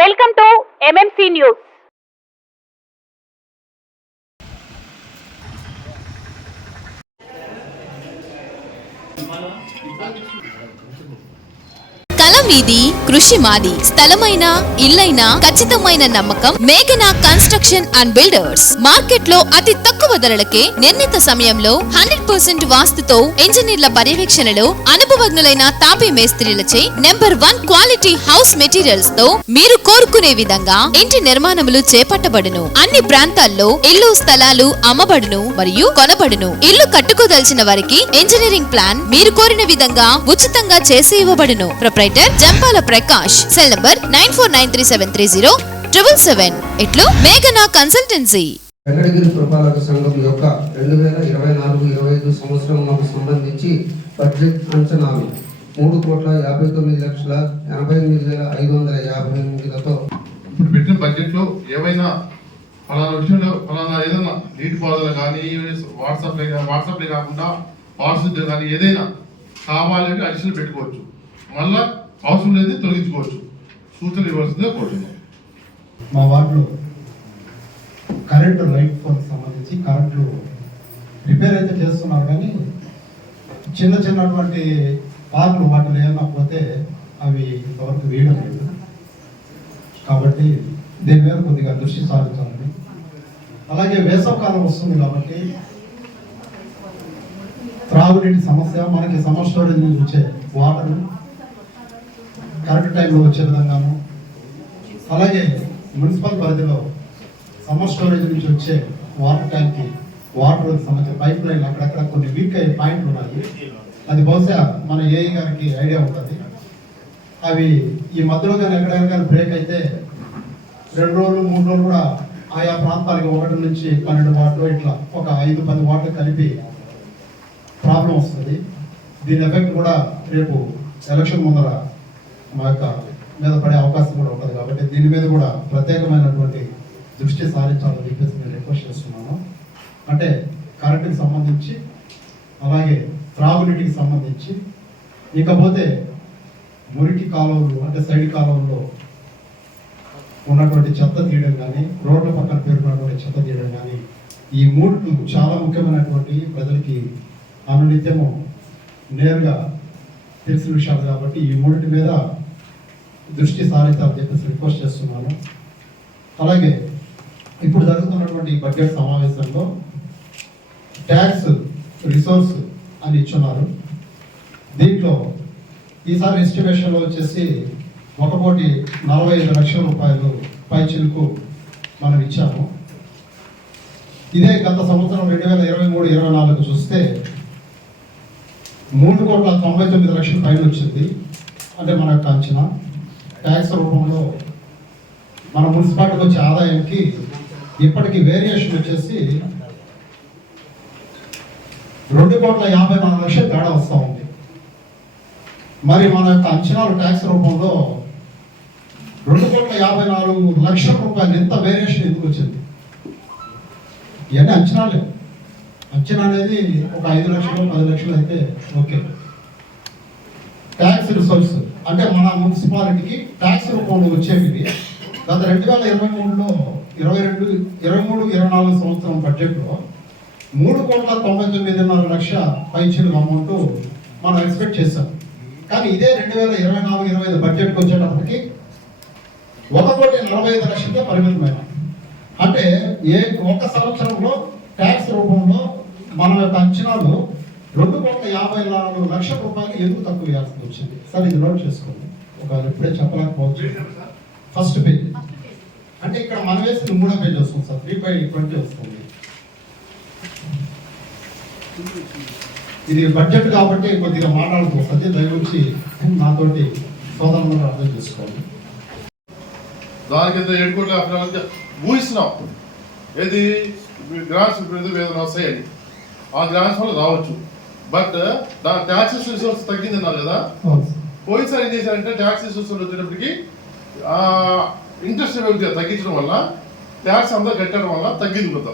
Welcome to MMC news. కలం మీది, కృషి మాది. స్థలమైన, ఇల్లైనా ఖచ్చితమైన నమ్మకం మేఘనా కన్స్ట్రక్షన్ అండ్ బిల్డర్స్. మార్కెట్ లో అతి తక్కువ ధరలకే నిర్ణీత సమయంలో 100% వాస్తుతో ఇంజనీర్ల పర్యవేక్షణలో అనుభవజ్ఞులైన తాపీ మేస్త్రీలచే నెంబర్ 1 క్వాలిటీ హౌస్ మెటీరియల్స్ తో మీరు కోరుకునే విధంగా ఇంటి నిర్మాణములు చేపట్టబడును. అన్ని ప్రాంతాల్లో ఇల్లు స్థలాలు అమ్మబడును మరియు కొనబడును. ఇల్లు కట్టుకోదలిచిన వారికి ఇంజనీరింగ్ ప్లాన్ మీరు కోరిన విధంగా ఉచితంగా చేసి ఇవ్వబడును. Proprietor Jampala Prakash. Cell number 9493307777. ఇట్లు మేఘనా కన్సల్టెన్సీ. వెంకటగిరి పురపాలక సంఘం యొక్క 2024-25 సంవత్సరంకు సంబంధించి బడ్జెట్ అంచనాలు 3,59,88,558తో ఇప్పుడు పెట్టిన బడ్జెట్ లో ఏవైనా ఫలానా విషయంలో ఫలానా ఏదైనా నీటి పారుదల కానీ వాట్సాప్లే కాకుండా పార్సల్ కానీ ఏదైనా కావాలంటే అడిషనల్ పెట్టుకోవచ్చు. మళ్ళా అవసరం లేదు తొలగించుకోవచ్చు. సూచనలు ఇవ్వాల్సిందిగా కోరుతున్నాం. మా వార్డులో కరెంటు లైట్ ఫోన్కి సంబంధించి కరెంటు రిపేర్ అయితే చేస్తున్నారు, కానీ చిన్నటువంటి పార్కులు వాటిలో ఏమన్నా పోతే అవి ఇంతవరకు వేయడం లేదు. కాబట్టి దీని మీద కొద్దిగా దృష్టి సారించాలని. అలాగే వేసవకాలం వస్తుంది కాబట్టి త్రాగునీటి సమస్య, మనకి సమ్మర్ స్టోరేజ్ నుంచి వచ్చే వాటర్ కరెక్ట్ టైంలో వచ్చే విధంగాను, అలాగే మున్సిపల్ పరిధిలో సమ్మర్ స్టోరేజ్ నుంచి వచ్చే వాటర్ ట్యాంక్కి వాటర్ సంబంధించిన పైప్ లైన్లు అక్కడక్కడ కొన్ని వీక్ అయ్యే పాయింట్లు ఉన్నాయి. అది బహుశా మన ఏఈ గారికి ఐడియా ఉంటుంది. అవి ఈ మధ్యలో కానీ ఎక్కడైనా కానీ బ్రేక్ అయితే 2 రోజులు 3 రోజులు కూడా ఆయా ప్రాంతాలకి 1 నుంచి 12 వాట్లు ఇట్లా ఒక 5-10 వాట్లు కలిపి ప్రాబ్లం వస్తుంది. దీని ఎఫెక్ట్ కూడా రేపు ఎలక్షన్ ముందర మా యొక్క మీద పడే అవకాశం కూడా ఉంటుంది. కాబట్టి దీని మీద కూడా ప్రత్యేకమైనటువంటి దృష్టి సారించాలని చెప్పేసి నేను రిక్వెస్ట్ చేస్తున్నాను. అంటే కరెంటుకి సంబంధించి, అలాగే త్రాగునీటికి సంబంధించి, ఇకపోతే మురికి కాలువలు అంటే సైడ్ కాలువల్లో ఉన్నటువంటి చెత్త తీయడం కానీ, రోడ్ల పక్కన పేరుకున్నటువంటి చెత్త తీయడం కానీ, ఈ 3 చాలా ముఖ్యమైనటువంటి ప్రజలకి అనునిత్యము నేరుగా తెలిసిన విషయాలు. కాబట్టి ఈ 3 మీద దృష్టి సారించాలని చెప్పేసి రిక్వెస్ట్ చేస్తున్నాను. అలాగే ఇప్పుడు జరుగుతున్నటువంటి బడ్జెట్ సమావేశంలో ట్యాక్స్ రిసోర్స్ అని ఇచ్చున్నారు. దీంట్లో ఈసారి ఎస్టిమేషన్లో వచ్చేసి 1,45 లక్షల రూపాయలు పైచిలుకు మనం ఇచ్చాము. ఇదే గత సంవత్సరం 2023-24 చూస్తే 3,99 లక్షల పైన వచ్చింది. అంటే మన యొక్క అంచనా ట్యాక్స్ రూపంలో మన మున్సిపాలిటీకి వచ్చే ఆదాయానికి ఇప్పటికీ వేరియేషన్ వచ్చేసి 2,54 లక్షలు తేడా వస్తూ ఉంది. మరి మన యొక్క అంచనాలు ట్యాక్స్ రూపంలో 2,54 లక్షల రూపాయలు ఎంత వేరియేషన్ ఎందుకు వచ్చింది? ఇవన్నీ అంచనాలే. అంచనా అనేది ఒక 5 లక్షలు 10 లక్షలు అయితే ఓకే. ట్యాక్స్ రిసోర్స్ అంటే మన మున్సిపాలిటీకి ట్యాక్స్ రూపంలో వచ్చేవి గత 2023-24 సంవత్సరం బడ్జెట్లో 3,99 లక్షల పైచీలు అమౌంట్ మనం ఎక్స్పెక్ట్ చేశాం. కానీ ఇదే 2024-25 బడ్జెట్కి వచ్చేటప్పటికి 1,45 లక్షలకే పరిమితమైన. అంటే ఒక సంవత్సరంలో ట్యాక్స్ రూపంలో మన యొక్క అంచనాలు 2,54 లక్షల రూపాయలు ఎందుకు తక్కువ వేయాల్సి వచ్చింది? సార్ ఇది నోట్ చేసుకోండి. ఒకవేళ ఇప్పుడే చెప్పలేకపోవచ్చు. ఫస్ట్ పేజ్ అంటే ఇక్కడ మనం వేసిన 3వ పేజ్ వస్తుంది సార్. 3/20 వస్తుంది. ఇది బడ్జెట్ కాబట్టి కొద్దిగా మాట్లాడుతూ వస్తుంది. దయవుంచి నాతోటి సోదరులను అర్థం చేసుకోండి. దానికి 7 కోట్ల ఊహిస్తున్నాం. ఏది గ్రాంట్స్ ఏదైనా వస్తాయని ఆ గ్రాంట్స్ వల్ల రావచ్చు. బట్ దాని ట్యాక్సెస్ రిసోర్స్ తగ్గింది అన్నారు కదా. పోయినసారి ఏం చేశారంటే ట్యాక్స్ రిసోర్స్ వచ్చేటప్పటికి ఇంట్రెస్ట్ తగ్గించడం వల్ల ట్యాక్స్ అంతా కట్టడం వల్ల తగ్గింది కొంత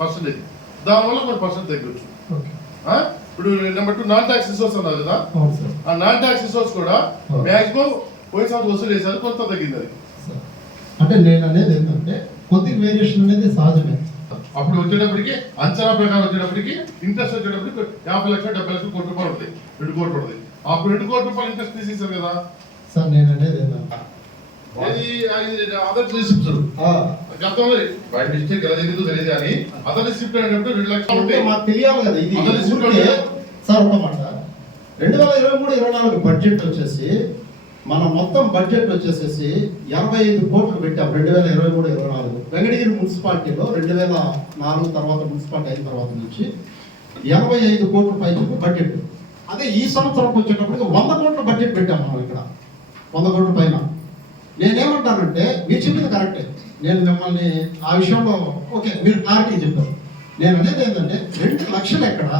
పర్సెంటేజ్. దానివల్ల కొన్ని పర్సెంట్ తగ్గొచ్చు. ఇప్పుడు నెంబర్ 2 నాన్ ట్యాక్స్ రిసోర్స్ అన్నారు కదా. ఆ నాన్ ట్యాక్స్ రిసోర్స్ కూడా మ్యాక్సిమం పోయిన సంవత్సరం వసూలు చేశారు, కొంత తగ్గింది. అది అంటే నేను అనేది ఏంటంటే కొద్దిగా వేరియేషన్ అనేది సహజమే. అప్పుడు వచ్చేటప్పటికి అంచనా ప్రకారం వచ్చేటప్పటికి ఇంట్రెస్ట్ వచ్చేటప్పటికి 50 లక్షలు 70 లక్షలు కోటి రూపాయలు ఉంటుంది, 2 కోట్ల ఉంటుంది. అప్పుడు 2 కోట్ల రూపాయలు ఇంట్రెస్ట్ తీసేసారు కదా సార్. నేను అనేది ఏంటంటే అదర్ డిస్ట్రిక్ట్స్ గతంలో బయట డిస్ట్రిక్ట్ ఎలా జరిగిందో తెలియదు కానీ అదర్ డిస్ట్రిక్ట్ అనేటప్పుడు 2 లక్షలు ఉంటాయి. మాకు తెలియాలి కదా ఇది అదర్ డిస్ట్రిక్ట్ సార్. ఉన్నమాట 2023-24 బడ్జెట్ వచ్చేసి మన మొత్తం బడ్జెట్ వచ్చేసేసి 85 కోట్లు పెట్టాం 2023-24. వెంకటగిరి మున్సిపాలిటీలో 2004 తర్వాత మున్సిపాలిటీ అయిన తర్వాత నుంచి 85 కోట్ల పైన బడ్జెట్. అదే ఈ సంవత్సరం వచ్చేటప్పటికి 100 కోట్ల బడ్జెట్ పెట్టాం మనం ఇక్కడ, 100 కోట్ల పైన. నేనేమంటానంటే మీరు చెప్పింది కరెక్టే, నేను మిమ్మల్ని ఆ విషయంలో ఓకే మీరు క్లారిటీ చెప్పారు. నేను అనేది ఏంటంటే 2 లక్షలు ఎక్కడ,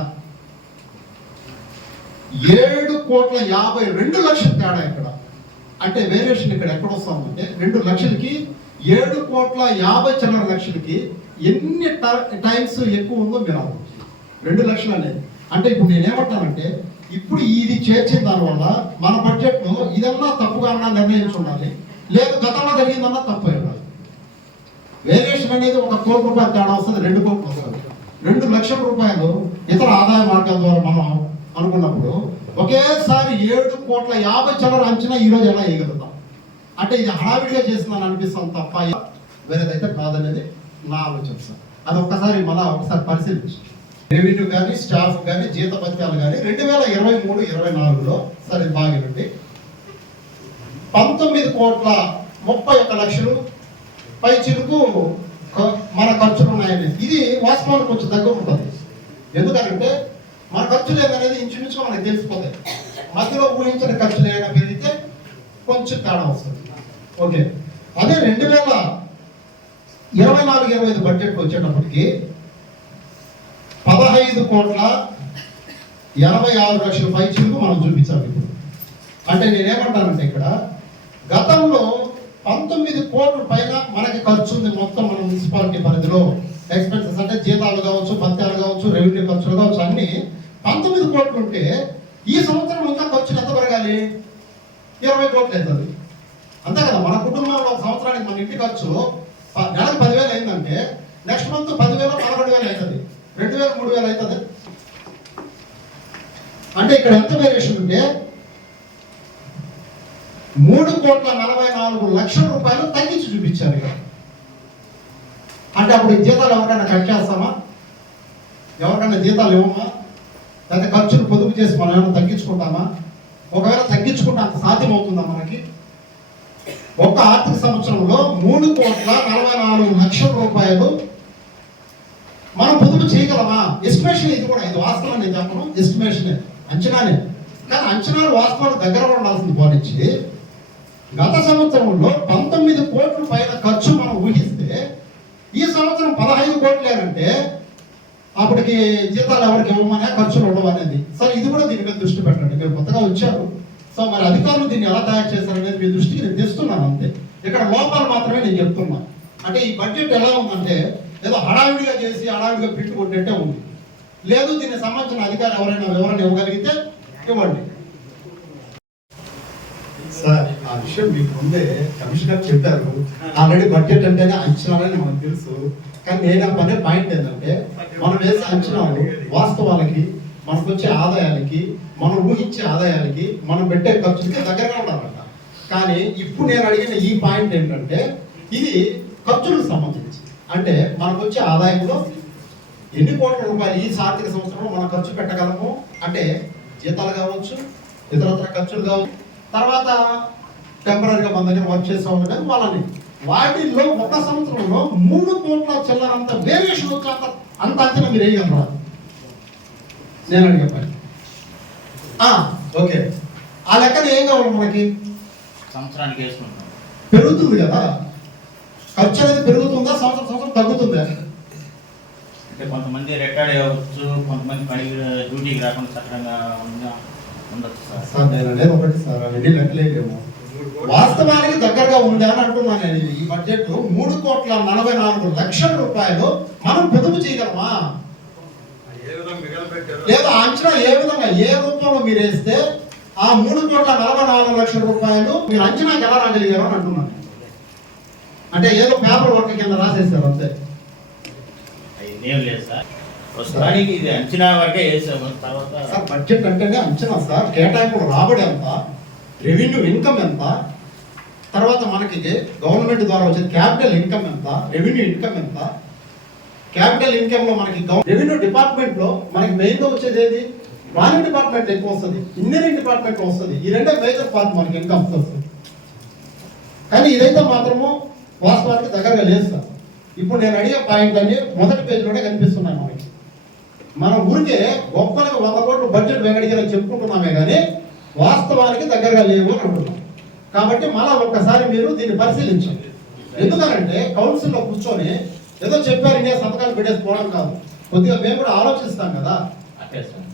7,52,00,000 తేడా ఎక్కడ అంటే వేరియేషన్ ఇక్కడ ఎక్కడ వస్తామంటే 2 లక్షలకి 7,50,00,000కి ఎన్ని టైమ్స్ ఎక్కువ ఉందో మీరు ఆలోచించండి. 2 లక్షలు అనేది అంటే ఇప్పుడు నేనేమంటానంటే ఇప్పుడు ఇది చేర్చిన దానివల్ల మన బడ్జెట్లో ఇదన్నా తప్పుగా అన్నా నిర్ణయించుండాలి, లేదు గతంలో జరిగిందన్నా తప్పు ఉండాలి. వేరియేషన్ అనేది 1 కోటి రూపాయలు తేడా వస్తుంది, 2 కోట్లు వస్తుంది. 2 లక్షల రూపాయలు ఇతర ఆదాయ మార్గాల ద్వారా మనం అనుకున్నప్పుడు ఒకేసారి 7,50,00,000 అంచనా ఈరోజు ఎలా వేయగలుగుతాం అంటే ఇది హడావిడిగా చేస్తున్నాను అనిపిస్తాం తప్ప వేరేదైతే కాదనేది నా ఆలోచన సార్. అది ఒక్కసారి ఒకసారి పరిశీలించి రెవెన్యూ కానీ స్టాఫ్ కానీ జీతభత్యాలు కానీ 2023-24లో సరే బాగినండి 19,31,00,000 పై చిలుకు మన ఖర్చులు ఉన్నాయని. ఇది వాస్తవానికి కొంచెం దగ్గర ఉంటుంది. ఎందుకంటే మన ఖర్చులు ఏదనేది ఇంచుమించుగా మనకు తెలిసిపోతాయి. మధ్యలో ఊహించిన ఖర్చులు ఏమైనా పెరిగితే కొంచెం తేడా వస్తుంది. ఓకే, అదే 2024-25 బడ్జెట్ వచ్చేటప్పటికి 15,86,00,000 పై చిలుకు మనం చూపించాలి ఇప్పుడు. అంటే నేనేమంటానంటే ఇక్కడ గతంలో 19 కోట్ల పైన మనకి ఖర్చు ఉంది మొత్తం మన మున్సిపాలిటీ పరిధిలో. ఎక్స్పెన్సెస్ అంటే జీతాలు కావచ్చు, భత్యాలు కావచ్చు, రెవెన్యూ ఖర్చులు కావచ్చు, అన్ని 19 కోట్లు ఉంటే ఈ సంవత్సరం ఇంకా ఖర్చులు ఎంత పెరగాలి? 20 కోట్లు అవుతుంది అంతే కదా. మన కుటుంబంలో ఒక సంవత్సరానికి మన ఇంటి ఖర్చు నెలకు 10,000 అయిందంటే నెక్స్ట్ మంత్ 10,000 12,000 అవుతుంది, 2,000 3,000 అవుతుంది. అంటే ఇక్కడ ఎంత వేరియేషన్ ఉంటే 3,44,00,000 రూపాయలు తగ్గించి చూపించారు ఇక్కడ. అంటే అప్పుడు ఈ జీతాలు ఎవరికైనా కట్ చేస్తామా, ఎవరికైనా జీతాలు ఇవ్వమా, లేదా ఖర్చులు పొదుపు చేసి మనం ఏమైనా తగ్గించుకుంటామా? ఒకవేళ తగ్గించుకుంటే అంత సాధ్యం అవుతుందా మనకి? ఒక ఆర్థిక సంవత్సరంలో 3,44,00,000 రూపాయలు మనం పొదుపు చేయగలమా? ఎస్టిమేషన్ ఇది కూడా, ఇది వాస్తవం నేను చెప్పను, ఎస్టిమేషన్ అంచనానే. కానీ అంచనాలు వాస్తవాలు దగ్గర ఉండాల్సింది పోనిచ్చి గత సంవత్సరంలో 19 కోట్ల పైన ఖర్చు మనం ఊహిస్తే ఈ సంవత్సరం 15 కోట్లు అంటే అప్పటికి జీతాలు ఎవరికి ఇవ్వమనే ఖర్చులు ఉండవు అనేది. సరే ఇది కూడా దీని మీద దృష్టి పెట్టండి, మీరు కొత్తగా వచ్చారు. సో మరి అధికారులు దీన్ని ఎలా తయారు చేస్తారనేది మీ దృష్టికి నేను తెస్తున్నాను అంతే. ఇక్కడ లోపాలు మాత్రమే నేను చెప్తున్నా. అంటే ఈ బడ్జెట్ ఎలా ఉందంటే ఏదో హడావిడిగా చేసి హడావిడిగా పిట్టు కొట్టినట్టే ఉంది. లేదు దీనికి సంబంధించిన అధికారి ఎవరైనా వివరణ ఇవ్వగలిగితే ఇవ్వండి. సార్ ఆ విషయం మీకు ముందే కమిషనర్ చెప్పారు. ఆల్రెడీ బడ్జెట్ అంటేనే అంచనాలని మనకు తెలుసు. కానీ నేను పనే పాయింట్ ఏంటంటే మనం వేసే అంచనాలు వాస్తవాలకి, మనకు వచ్చే ఆదాయాలకి, మనం ఊహించే ఆదాయాలకి, మనం పెట్టే ఖర్చులకి దగ్గరగా ఉండాలంట. కానీ ఇప్పుడు నేను అడిగిన ఈ పాయింట్ ఏంటంటే ఇది ఖర్చులకు సంబంధించి. అంటే మనకు వచ్చే ఆదాయంలో ఎన్ని కోట్ల రూపాయలు ఈ ఆర్థిక సంవత్సరంలో మనం ఖర్చు పెట్టగలము అంటే జీతాలు కావచ్చు, ఇతరత్ర ఖర్చులు కావచ్చు, తర్వాత టెంపరీగా మన దగ్గర వర్క్ చేస్తూ ఉండదు వాళ్ళని, వాటిల్లో ఒక సంవత్సరంలో 3 కోట్ల చిల్లరంత వేరియేషన్ వచ్చి అంత అంచనా మీరు వేయగలరా? నేను అడిగే పని. ఓకే, ఆ లెక్కన ఏం కావాలి మనకి? సంవత్సరానికి వేసుకుంటాం పెరుగుతుంది కదా ఖర్చు అనేది, పెరుగుతుందా సంవత్సరం తగ్గుతుందా? అంటే కొంతమంది రిటైర్డ్ అవ్వచ్చు, కొంతమంది పని డ్యూటీకి రాకుండా చక్కగా ఉండొచ్చు సార్. నేను అనేది ఒకటి సార్, అవన్నీ లెక్కలేదేమో. వాస్తవానికి దగ్గరగా ఉంది అని అంటున్నాను నేను. ఈ బడ్జెట్ 3,44,00,000 రూపాయలు మనం పొదుపు చేయగలమా? లేదా అంచనా ఏ విధంగా ఏ రూపంలో మీరు వేస్తే ఆ 3,44,00,000 రూపాయలు మీరు అంచనాకి ఎలా రాగలిగారు అని అంటున్నాను. అంటే ఏదో పేపర్ వర్క్ కింద రాసేసారు అంతే. ఏం లేదు సార్, ప్రస్తుతానికి ఇది అంచనా వరకే వేసాము. తర్వాత సార్ బడ్జెట్ అంటేనే అంచనా సార్, కేటాయింపులు రాబడి ఎంత, రెవెన్యూ ఇన్కమ్ ఎంత, తర్వాత మనకి గవర్నమెంట్ ద్వారా వచ్చేది క్యాపిటల్ ఇన్కమ్ ఎంత, రెవెన్యూ ఇన్కమ్ ఎంత. క్యాపిటల్ ఇన్కమ్ లో మనకి రెవెన్యూ డిపార్ట్మెంట్ లో మనకి మెయిన్ గా వచ్చేది ఏది, ప్లానింగ్ డిపార్ట్మెంట్ ఎక్కువ వస్తుంది, ఇంజనీరింగ్ డిపార్ట్మెంట్ లో వస్తుంది. ఈ రెండే మేజర్ పార్ట్ మనకి ఇన్కమ్ వస్తుంది. కానీ ఇదైతే మాత్రము వాస్తవానికి దగ్గరగా లేదు సార్. ఇప్పుడు నేను అడిగే పాయింట్ అన్ని మొదటి పేజీలోనే కనిపిస్తున్నాయి మనకి. మన ఊరికే గొప్పలకు 100 కోట్లు బడ్జెట్ వెంగడిగిన చెప్పుకుంటున్నామే కానీ వాస్తవానికి దగ్గరగా లేవు అని అంటున్నాం. కాబట్టి మళ్ళా ఒక్కసారి మీరు దీన్ని పరిశీలించండి. ఎందుకనంటే కౌన్సిల్లో కూర్చొని ఏదో చెప్పారు ఇదే సంతకాలు పెట్టేసి పోవడం కాదు, కొద్దిగా మేము కూడా ఆలోచిస్తాం కదా.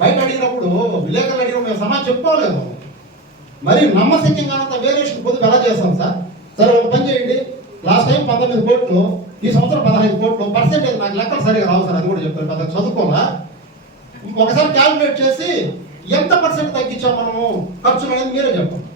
బయట అడిగినప్పుడు విలేకరులు అడిగినప్పుడు మేము సమాజం చెప్పుకోలేదు. మరి నమ్మశక్యంగానంత వేరియేషన్ కొద్దిగా ఎలా చేస్తాం సార్? సరే ఒక పని చేయండి, లాస్ట్ టైం 19 కోట్లు, ఈ సంవత్సరం 15 కోట్లు, పర్సెంటేజ్ నాకు లెక్కలు సరిగా రావు సార్, అది కూడా చెప్తారు పెద్ద చదువుకోవాలా. ఒకసారి క్యాల్కులేట్ చేసి ఎంత పర్సెంట్ తగ్గించాం మనము ఖర్చులు అనేది మీరే చెప్పండి.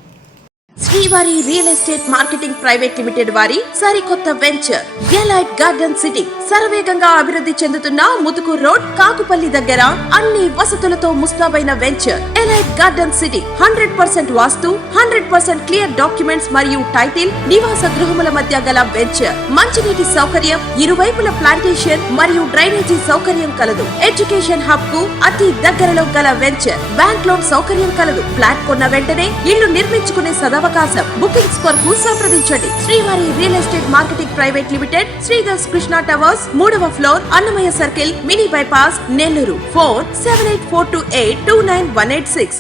శ్రీవారి real estate marketing private limited వారి సరికొత్త వెంచర్ ఎలైట్ గార్డెన్ సిటీ శరవేగంగా అభివృద్ధి చెందుతున్న ముతుకూర్ రోడ్, కాకుపల్లి దగ్గర అన్ని వసతులతో ముస్తాబైన వెంచర్ ఎలైట్ గార్డెన్ సిటీ. 100% వాస్తు, 100% క్లియర్ డాక్యుమెంట్స్ మరియు టైటిల్, నివాస గృహముల మధ్య గల వెంచర్. మంచినీటి సౌకర్యం, ఇరువైపుల ప్లాంటేషన్ మరియు డ్రైనేజీ సౌకర్యం కలదు. ఎడ్యుకేషన్ హబ్ కు అతి దగ్గరలో గల వెంచర్. బ్యాంక్ లోన్ సౌకర్యం కలదు. ఫ్లాట్ కొన్న వెంటనే ఇల్లు నిర్మించుకునే సదవకాశం. బుకింగ్స్ కొరకు సంప్రదించండి. Srivari real estate marketing private limited, Sridhar's Krishna towers, 3వ floor, Annamayya circle, mini bypass, Nellore. Phone 7842829186.